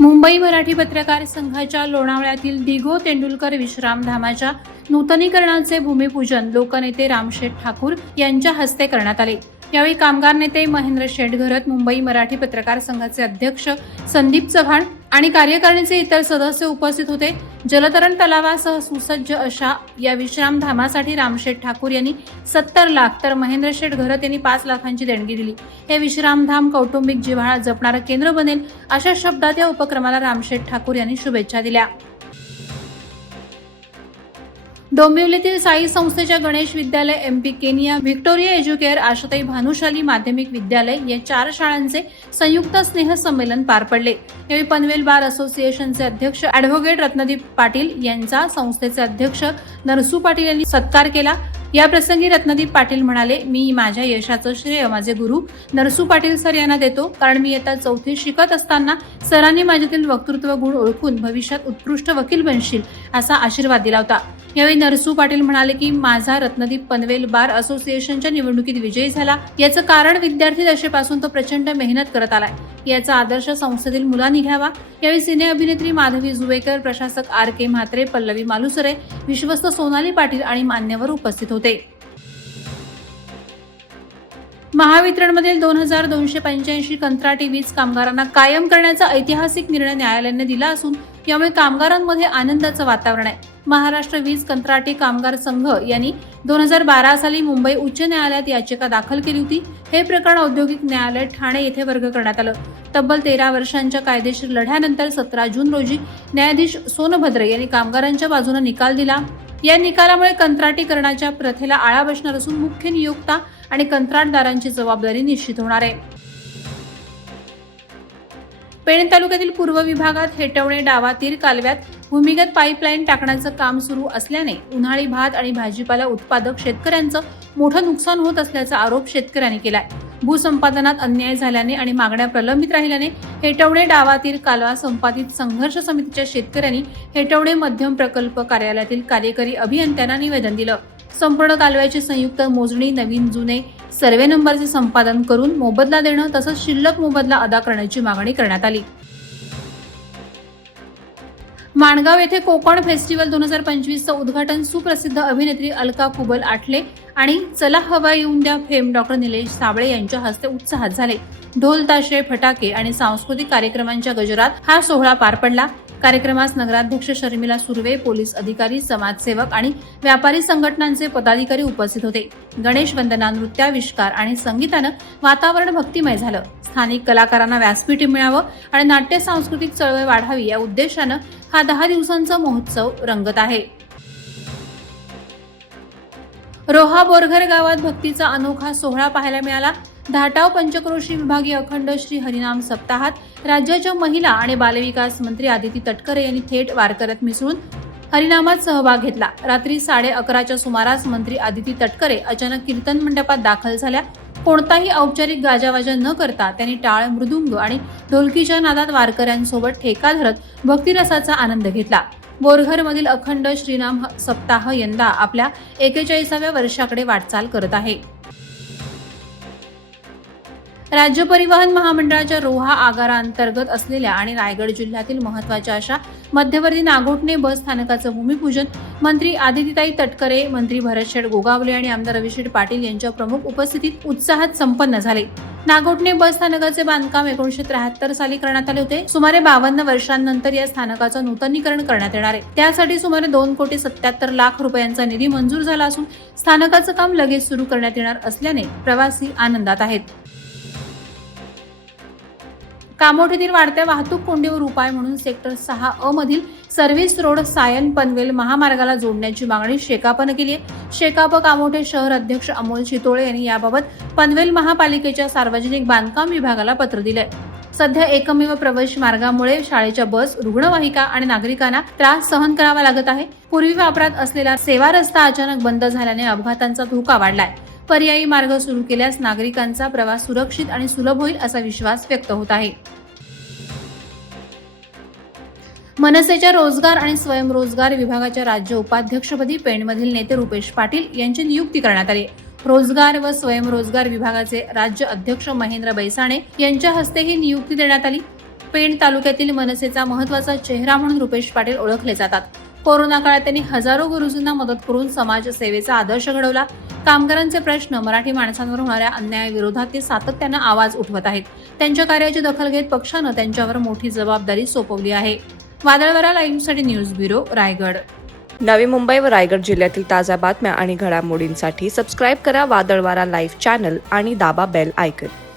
मुंबई मराठी पत्रकार संघाच्या लोणावळ्यातील दिगो तेंडुलकर विश्रामधामाच्या नूतनीकरणाचे भूमिपूजन लोकनेते रामशेठ ठाकूर यांच्या हस्ते करण्यात आले। यावेळी कामगार नेते महेंद्र शेटघरत, मुंबई मराठी पत्रकार संघाचे अध्यक्ष संदीप चव्हाण आणि कार्यकारिणीचे इतर सदस्य उपस्थित होते। जलतरण तलावासह सुसज्ज अशा या विश्रामधामासाठी रामशेठ ठाकूर यांनी 70 लाख तर महेंद्र शेटघरत यांनी 5 लाखांची देणगी दिली। हे विश्रामधाम कौटुंबिक जिव्हाळा जपणारं केंद्र बनेल अशा शब्दात या उपक्रमाला रामशेठ ठाकूर यांनी शुभेच्छा दिल्या। डोंबिवलीतील साई संस्थेच्या गणेश विद्यालय, एमपी केनिया, व्हिक्टोरिया एज्युकेअर, आशाताई भानुशाली माध्यमिक विद्यालय या 4 शाळांचे संयुक्त स्नेह संमेलन पार पडले। यावेळी पनवेल बार असोसिएशनचे अध्यक्ष ॲडव्होकेट रत्नदीप पाटील यांचा संस्थेचे अध्यक्ष नरसू पाटील यांनी सत्कार केला। या प्रसंगी रत्नदीप पाटील म्हणाले, मी माझ्या यशाचं श्रेय माझे गुरु नरसू पाटील सर यांना देतो, कारण मी इयत्ता 4थी शिकत असताना सरांनी माझ्यातील वक्तृत्व गुण ओळखून भविष्यात उत्कृष्ट वकील बनशील असा आशीर्वाद दिला होता। यावेळी नरसू पाटील म्हणाले की माझा रत्नदीप पनवेल बार असोसिएशनच्या निवडणुकीत विजयी झाला, याचं कारण विद्यार्थी दशेपासून तो प्रचंड मेहनत करत आलाय, याचा आदर्श संस्थेतील मुलांनी घ्यावा। यावेळी सिने अभिनेत्री माधवी जुवेकर, प्रशासक RK म्हात्रे, पल्लवी मालुसरे, विश्वस्त सोनाली पाटील आणि मान्यवर उपस्थित होते। महावितरणमधील 2285 कंत्राटी वीज कामगारांना कायम करण्याचा ऐतिहासिक निर्णय न्यायालयाने दिला असून यामुळे कामगारांमध्ये आनंदाचं वातावरण आहे। महाराष्ट्र वीज कंत्राटी कामगार संघ यांनी 2012 साली मुंबई उच्च न्यायालयात याचिका दाखल केली होती। हे प्रकरण औद्योगिक न्यायालय ठाणे येथे वर्ग करण्यात आलं। तब्बल 13 वर्षांच्या कायदेशीर लढ्यानंतर 17 जून रोजी न्यायाधीश सोनभद्र यांनी कामगारांच्या बाजूने निकाल दिला। या निकालामुळे कंत्राटीकरणाच्या प्रथेला आळा बसणार असून मुख्य नियोक्ता आणि कंत्राटदारांची जबाबदारी निश्चित होणार आहे। पेण तालुक्यातील पूर्व विभागात हेटवणे डावातीर कालव्यात भूमिगत पाईपलाईन टाकण्याचं काम सुरू असल्याने उन्हाळी भात आणि भाजीपाला उत्पादक शेतकऱ्यांचं मोठं नुकसान होत असल्याचा आरोप शेतकऱ्यांनी केलाय। भूसंपादनात अन्याय झाल्याने आणि मागण्या प्रलंबित राहिल्याने हेटवणे डावातीर कालवा संपादित संघर्ष समितीच्या शेतकऱ्यांनी हेटवणे मध्यम प्रकल्प कार्यालयातील कार्यकारी अभियंत्यांना निवेदन दिलं। संपूर्ण कालव्याची संयुक्त मोजणी, नवीन जुने सर्वे नंबरचे संपादन करून मोबदला देणं तसंच शिल्लक मोबदला अदा करण्याची मागणी करण्यात आली। माणगाव येथे कोकण फेस्टिवल 2025चं उद्घाटन सुप्रसिद्ध अभिनेत्री अलका कुबल आठले आणि चला हवा येऊन द्या फेम डॉ. निलेश साबळे यांच्या हस्ते उत्साहात झाले। ढोल ताशे, फटाके आणि सांस्कृतिक कार्यक्रमांच्या गजरात हा सोहळा पार पडला। कार्यक्रमास नगराध्यक्ष शर्मिला सुर्वे, पोलीस अधिकारी, समाजसेवक आणि व्यापारी संघटनांचे पदाधिकारी उपस्थित होते। गणेश वंदना, नृत्याविष्कार आणि संगीतानं वातावरण भक्तिमय झालं। स्थानिक कलाकारांना व्यासपीठ मिळावं आणि नाट्य सांस्कृतिक चळवळ वाढावी या उद्देशानं हा 10 दिवसांचा महोत्सव रंगत आहे। रोहा बोरघर गावात भक्तीचा अनोखा सोहळा पाहायला मिळाला। धाटाव पंचक्रोशी विभागीय अखंड श्री हरिनाम सप्ताहात राज्याच्या महिला आणि बालविकास मंत्री आदिती तटकरे यांनी थेट वारकऱ्यात मिसळून हरिनामात सहभाग घेतला। रात्री 11:30च्या सुमारास मंत्री आदिती तटकरे अचानक कीर्तन मंडपात दाखल झाल्या। कोणताही औपचारिक गाजावाजा न करता त्यांनी टाळ, मृदुंग आणि ढोलकीच्या नादात वारकऱ्यांसोबत ठेका धरत भक्तिरसाचा आनंद घेतला। बोरघरमधील अखंड श्रीनाम सप्ताह यंदा आपल्या 41व्या वर्षाकडे वाटचाल करत आहे। राज्य परिवहन महामंडळाच्या रोहा आगाराअंतर्गत असलेल्या आणि रायगड जिल्ह्यातील महत्त्वाच्या अशा मध्यवर्ती नागोठणे बस स्थानकाचं भूमिपूजन मंत्री आदितीताई तटकरे, मंत्री भरतशेठ गोगावले आणि आमदार रविशेठ पाटील यांच्या प्रमुख उपस्थितीत उत्साहात संपन्न झाले। नागोठणे बस स्थानकाचे बांधकाम 1973 साली करण्यात आले होते। सुमारे 52 वर्षांनंतर या स्थानकाचं नूतनीकरण करण्यात येणार आहे। त्यासाठी सुमारे 2,77 लाख रुपयांचा निधी मंजूर झाला असून स्थानकाचं काम लगेच सुरू करण्यात येणार असल्याने प्रवासी आनंदात आहेत। कामोठीतील वाढत्या वाहतूक कोंडीवर उपाय म्हणून सेक्टर 6A मधील सर्व्हिस रोड सायन पनवेल महामार्गाला जोडण्याची मागणी शेकापनं केली आहे। शेकाप कामोठे शहर अध्यक्ष अमोल चितोळे यांनी याबाबत पनवेल महापालिकेच्या सार्वजनिक बांधकाम विभागाला पत्र दिलंय। सध्या एकमेव प्रवेश मार्गामुळे शाळेच्या बस, रुग्णवाहिका आणि नागरिकांना त्रास सहन करावा लागत आहे। पूर्वी वापरात असलेला सेवा रस्ता अचानक बंद झाल्याने अपघातांचा धोका वाढलाय। पर्यायी मार्ग सुरू केल्यास नागरिकांचा प्रवास सुरक्षित आणि सुलभ होईल असा विश्वास व्यक्त होत आहे। मनसेच्या रोजगार आणि स्वयंरोजगार विभागाच्या राज्य उपाध्यक्षपदी पेणमधील नेते रुपेश पाटील यांची नियुक्ती करण्यात आली। रोजगार व स्वयंरोजगार विभागाचे राज्य अध्यक्ष महेंद्र बैसाणे यांच्या हस्ते ही नियुक्ती देण्यात आली। पेण तालुक्यातील मनसेचा महत्त्वाचा चेहरा म्हणून रुपेश पाटील ओळखले जातात. कोरोना काळात त्यांनी हजारो गरजूंना मदत करून समाजसेवेचा आदर्श घडवला. कामगारांचे प्रश्न, मराठी माणसांवर होणाऱ्या अन्यायाविरोधात ते सातत्यानं आवाज उठवत आहेत. त्यांच्या कार्याची दखल घेत पक्षानं त्यांच्यावर मोठी जबाबदारी सोपवली आहे. वादळवारा लाईव्हसाठी न्यूज ब्युरो, रायगड. नवी मुंबई व रायगड जिल्ह्यातील ताज्या बातम्या आणि घडामोडींसाठी सबस्क्राईब करा वादळवारा लाईव्ह चॅनल आणि दाबा बेल आयकॉन.